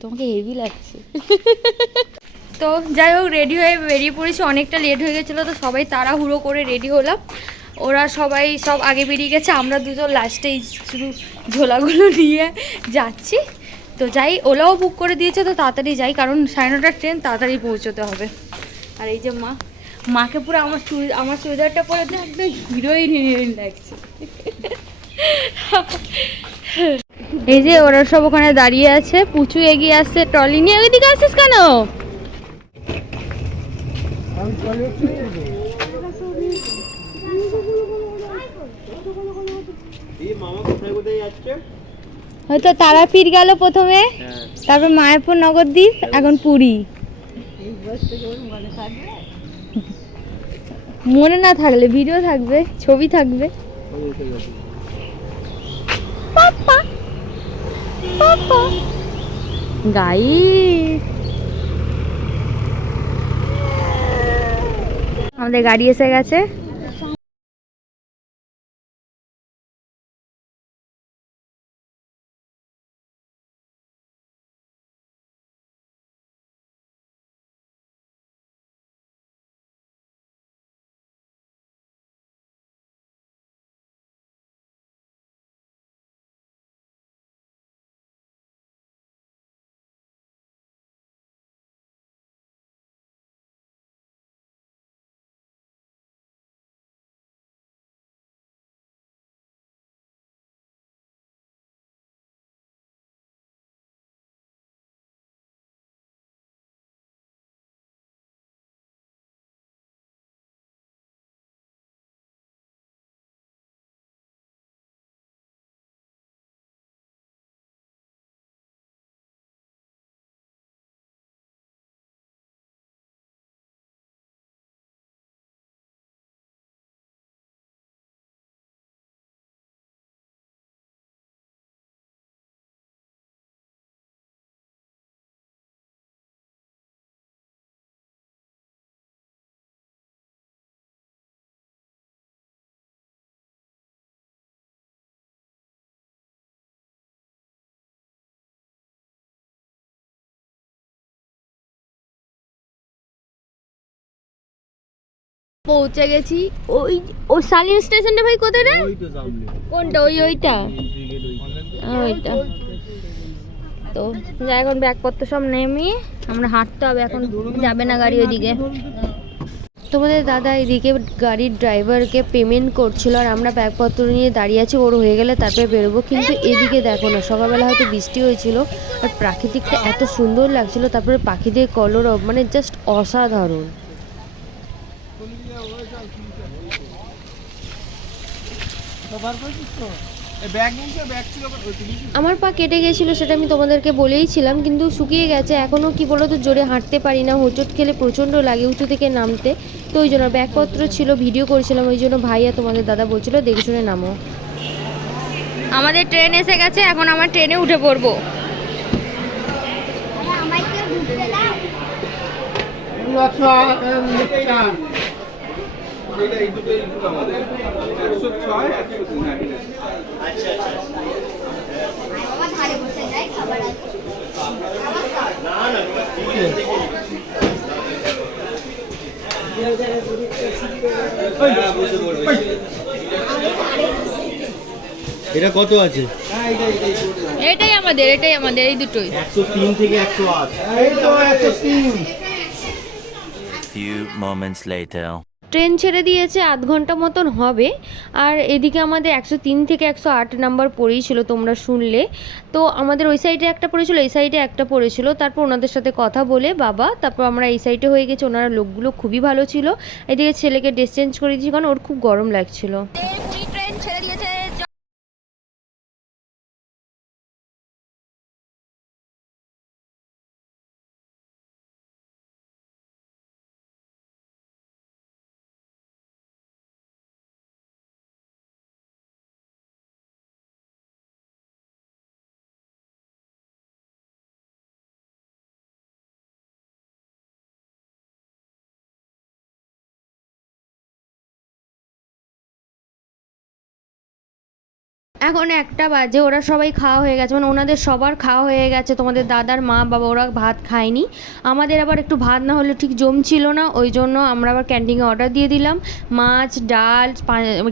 তোমাকে হেভি লাগছে। তো যাই হোক, রেডি হয়ে বেরিয়ে পড়েছি, অনেকটা লেট হয়ে গেছিলো, তো সবাই তাড়াহুড়ো করে রেডি হলাম। ওরা সবাই সব আগে বেরিয়ে গেছে, আমরা দুজন লাস্টেই শুধু ঝোলাগুলো নিয়ে যাচ্ছি। তো যাই, ওলাও বুক করে দিয়েছে, তো তাড়াতাড়ি যাই, কারণ 9:30টার ট্রেন, তাড়াতাড়ি পৌঁছতে হবে। আর এই যে মাকে পুরো আমার চুড়িদারটা পরে তো একদম হিরোইন লাগছে। এই যে ওরা সব ওখানে দাঁড়িয়ে আছে, পুচু এগিয়ে আসছে ট্রলি নিয়ে। ওইদিকে আসছিস কেন? হয়তো তারাপীঠ গেল প্রথমে, তারপর মায়াপুর, নগরদ্বীপ, এখন পুরী। মনে না থাকলে ভিডিও থাকবে, ছবি থাকবে। পাপা পাপা গাইস, আমাদের গাড়ি এসে গেছে। পৌঁছে গেছি। ওই সালিন স্টেশনটা ভাই কোথায় রে? কোনটা? ওইটা ওইটা। তো যাই, এখন ব্যাগপত্র সব নেমিয়ে আমরা হাঁটতে হবে, এখন যাবে না গাড়ি ওইদিকে। তোমাদের দাদা এদিকে গাড়ির ড্রাইভারকে পেমেন্ট করছিল, আর আমরা ব্যাগপত্র নিয়ে দাঁড়িয়ে আছি, ওর হয়ে গেলে তারপরে বেরোবো। কিন্তু এদিকে দেখো না, সকালবেলা হয়তো বৃষ্টি হয়েছিল, আর প্রাকৃতিকটা এত সুন্দর লাগছিল, তারপরে পাখিদের কলরব মানে জাস্ট অসাধারণ। আমার পা কেটে গেছিলো, সেটা আমি তোমাদেরকে বলেইছিলাম, কিন্তু শুকিয়ে গেছে এখনও। কি বলো তো, জোরে হাঁটতে পারি না, হোঁচট খেলে প্রচণ্ড লাগে উঁচু থেকে নামতে। তো ওই জন্য ব্যাগপত্র ছিল, ভিডিও করছিলাম, ওই জন্য ভাইয়া তোমাদের দাদা বলছিল দেখে শুনে নামো। আমাদের ট্রেন এসে গেছে, এখন আমার ট্রেনে উঠে পড়বো। এটা কত আছে? এটাই আমাদের এই দুটোই। 103 থেকে 108। এই তো 103। Few moments later. ট্রেন ছেড়ে দিয়েছে, আধ ঘন্টা মতন হবে। আর এদিকে আমাদের 103 থেকে 108 নাম্বার পড়েছিল, তোমরা শুনলে। তো আমাদের ওই সাইডে একটা পড়েছিল, এই সাইডে একটা পড়েছিল। তারপর ওনাদের সাথে কথা বলে বাবা, তারপর আমরা এই সাইডে হয়ে গেছি। ওনারা লোকগুলো খুবই ভালো ছিল। এদিকে ছেলেকে ড্রেস চেঞ্জ করে দিয়েছি, কারণ ওর খুব গরম লাগছিল। ট্রেন ছেড়ে দিয়েছে। এখন 1টা বাজে, ওরা সবাই খাওয়া হয়ে গেছে, মানে ওনাদের সবার খাওয়া হয়ে গেছে। তোমাদের দাদার মা বাবা ওরা ভাত খায়নি, আমাদের আবার একটু ভাত না হলে ঠিক জমছিল না, ওই জন্য আমরা আবার ক্যান্টিনে অর্ডার দিয়ে দিলাম মাছ, ডাল,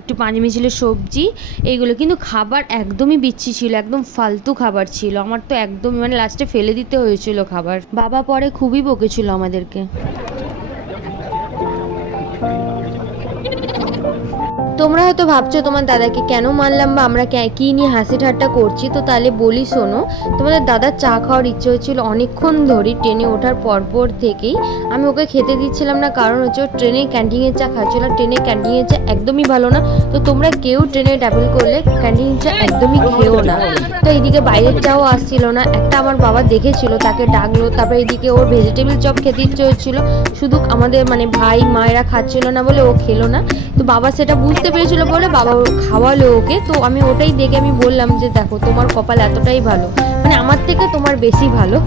একটু পাঁচমিশালি সবজি এইগুলো। কিন্তু খাবার একদমই বিচ্ছি ছিল, একদম ফালতু খাবার ছিল, আমার তো একদমই মানে লাস্টে ফেলে দিতে হয়েছিল খাবার। বাবা পরে খুবই বকেছিল আমাদেরকে। তোমরা হয়তো ভাবছো তোমার দাদাকে কেন মারলাম বা আমরা কী নিয়ে হাসি ঠাট্টা করছি, তো তাহলে বলি শোনো। তোমাদের দাদার চা খাওয়ার ইচ্ছে হচ্ছিলো অনেকক্ষণ ধরে, ট্রেনে ওঠার পরপর থেকেই। আমি ওকে খেতে দিচ্ছিলাম না, কারণ হচ্ছে ও ট্রেনে ক্যান্টিনের চা খাচ্ছিল। ট্রেনে ক্যান্টিনের চা একদমই ভালো না, তো তোমরা কেউ ট্রেনে ট্রাভেল করলে ক্যান্টিনের চা একদমই খেও না। তো এইদিকে বাইরের চাও আসছিল না, একটা আমার বাবা দেখেছিল, তাকে ডাকলো। তারপরে এইদিকে ওর ভেজিটেবল চপ খেতে ইচ্ছে হচ্ছিলো, শুধু আমাদের মানে ভাই মায়েরা খাচ্ছিল না বলে ও খেলো না। তো বাবা সেটা বুঝতে পেরেছিল বলে বাবা খাওয়ালো ওকে। তো আমি ওটাই দেখে আমি বললাম যে দেখো তোমার কপাল এতটাই ভালো, মানে আমার থেকে তোমার বেশি ভালো।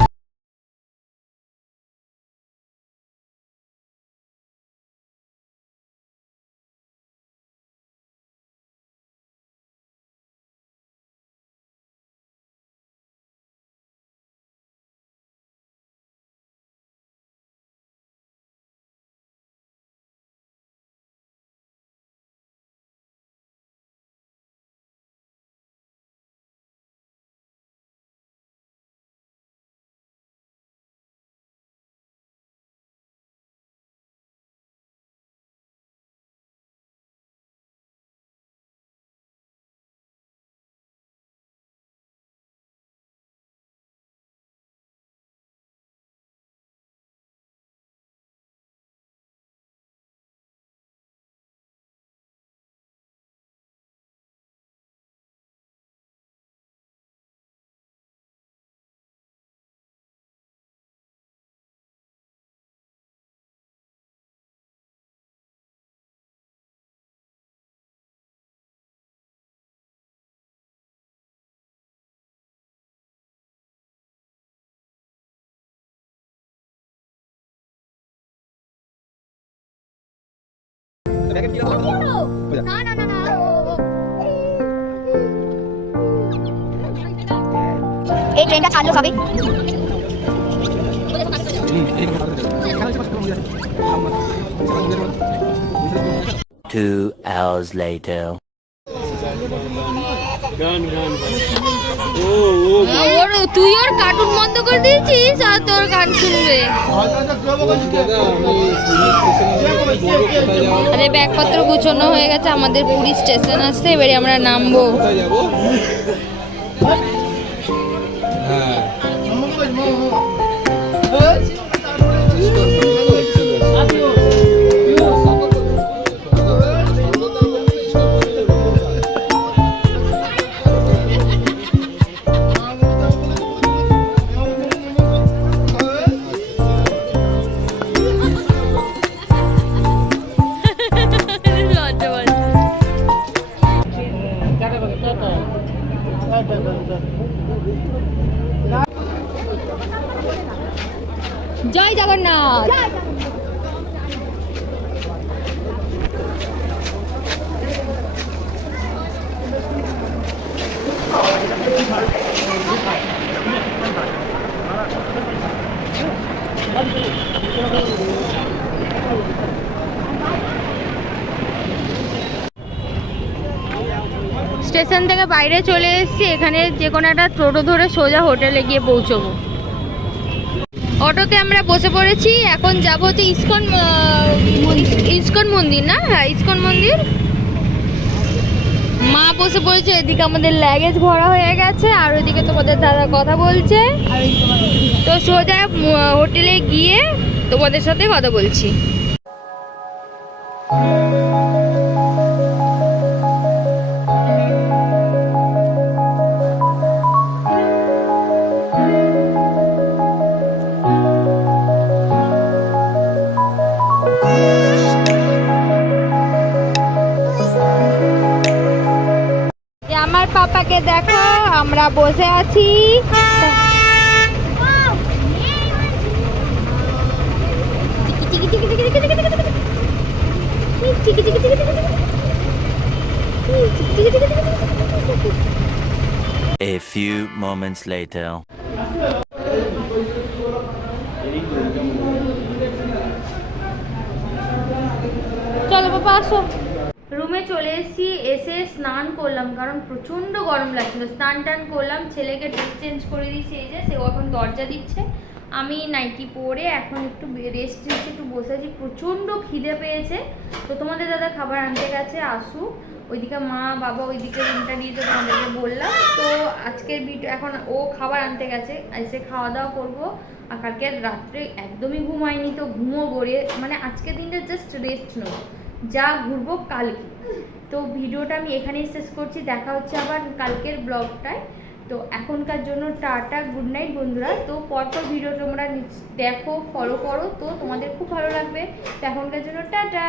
এই ট্রেনটা চালু হবে। 2 hours later. তুই ওর কার্টুন বন্ধ করে দিয়েছিস আর তোর গান শুনবে। আরে ব্যাগপত্র গুছানো হয়ে গেছে, আমাদের পুরী স্টেশন আসছে, এবারে আমরা নামবো। জয় জগন্নাথ। স্টেশন থেকে বাইরে চলে এসেছি, এখানে যে কোনো একটা টোটো ধরে সোজা হোটেলে গিয়ে পৌঁছবো। অটোতে আমরা বসে পড়েছি, এখন যাবো হচ্ছে ইস্কন মন্দির না, হ্যাঁ ইস্কন মন্দির। মা বসে পড়েছে, এদিকে আমাদের লাগেজ ভরা হয়ে গেছে, আর ওইদিকে তোমাদের দাদা কথা বলছে। তো সোজা হোটেলে গিয়ে তোমাদের সাথে কথা বলছি। আমার পাপাকে দেখো, আমরা বসে আছি। few moments later. চলো বাবা আসো। রুমে চলে এসেছি, এসে স্নান করলাম কারণ প্রচণ্ড গরম লাগছিল। স্নান টান করলাম, ছেলেকে ড্রেস চেঞ্জ করে দিয়েছি, এই যে সেও এখন দরজা দিচ্ছে। আমি নাইটি পরে এখন একটু রেস্ট নিচ্ছি, একটু বসে আছি। প্রচণ্ড খিদে পেয়েছে, তো তোমাদের দাদা খাবার আনতে গেছে, আসুক। ওইদিকে মা বাবা ওইদিকে রুমটা নিয়েছে, তোমাদেরকে বললাম। তো আজকের ভিডিও, এখন ও খাবার আনতে গেছে, এসে খাওয়া দাওয়া করবো। আর কালকে রাত্রে একদমই ঘুমাইনি, তো ঘুমো গড়িয়ে, মানে আজকের দিনটা জাস্ট রেস্ট নেবো, যা ঘুরবো কালকে। তো ভিডিওটা আমি এখানেই শেষ করছি, দেখা হচ্ছে আবার কালকের ব্লগটায়। তো এখনকার জন্য টাটা, গুড নাইট বন্ধুরা। তো পরপর ভিডিও তোমরা দেখো, ফলো করো, তো তোমাদের খুব ভালো লাগবে। তো এখনকার জন্য টাটা।